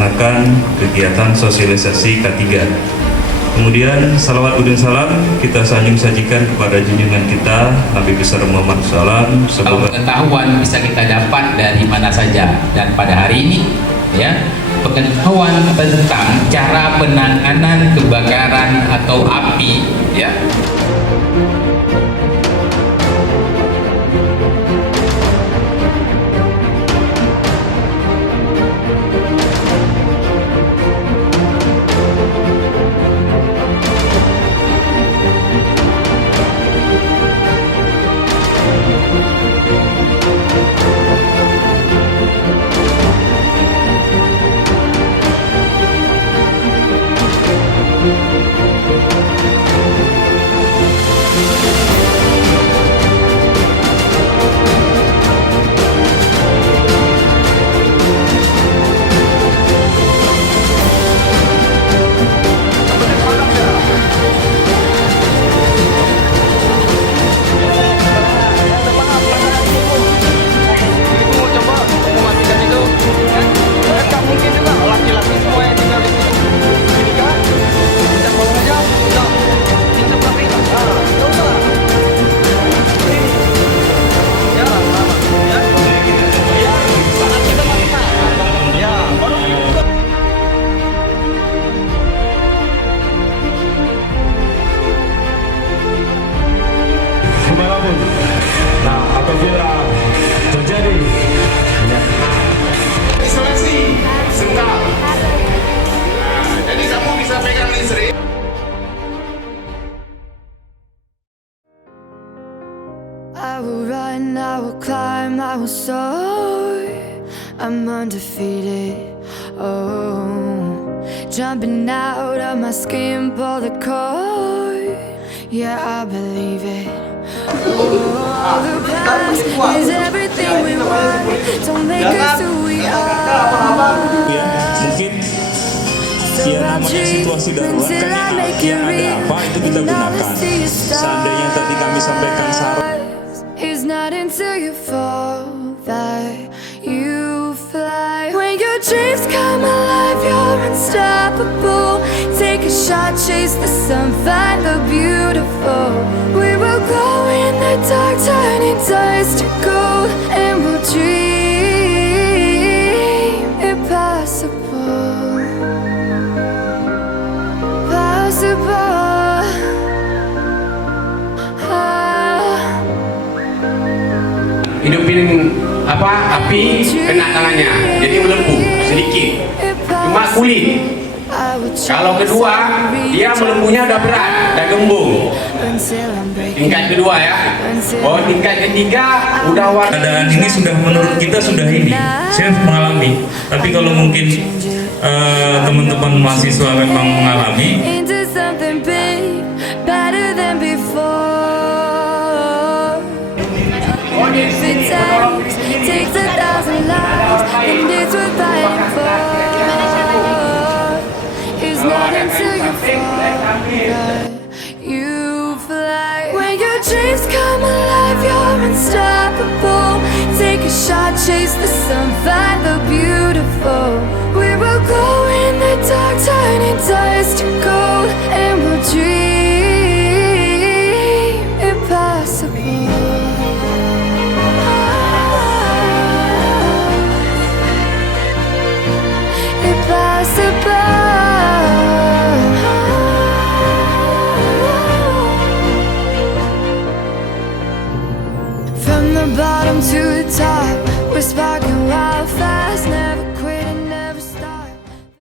melaksanakan kegiatan sosialisasi K3. Kemudian salawat udun salam kita sanjung sajikan kepada junjungan kita Nabi besar Muhammad SAW. Semoga pengetahuan bisa kita dapat dari mana saja, dan pada hari ini ya, pengetahuan tentang cara penanganan kebakaran atau api ya. Nah, apabila terjadi isolasi sebentar. Jadi kamu bisa pegang listrik. I will run, I will climb, I will soar. I'm undefeated. Oh, jumping out of my skin, pull the cord. Yeah, I believe it. Oh, the past is everything we want. Don't make us who we are. Ya, mungkin ya namanya situasi darurat kan yang ada apa itu kita gunakan. Seandainya tadi kami sampaikan saran. It's not until you fall that you fly. When your dreams come alive, you're unstoppable. Take a shot, chase the sun, find the beautiful. We will glow in the dark, turning dust to gold, and we'll dream impossible. Possible. Hidupin api kena tangannya, jadi melempung sedikit, cuma kulit. Kalau kedua dia melempungnya udah berat, udah gembung. Tingkat kedua ya. Oh, tingkat ketiga udah warna. Keadaan ini sudah menurut kita sudah ini. Saya mengalami. Tapi kalau mungkin teman-teman mahasiswa memang mengalami. Takes 1,000 lives, and it's worth fighting for. It's not until you fall that you fly. When your dreams come alive, you're unstoppable. Take a shot, chase the sun, find the beautiful.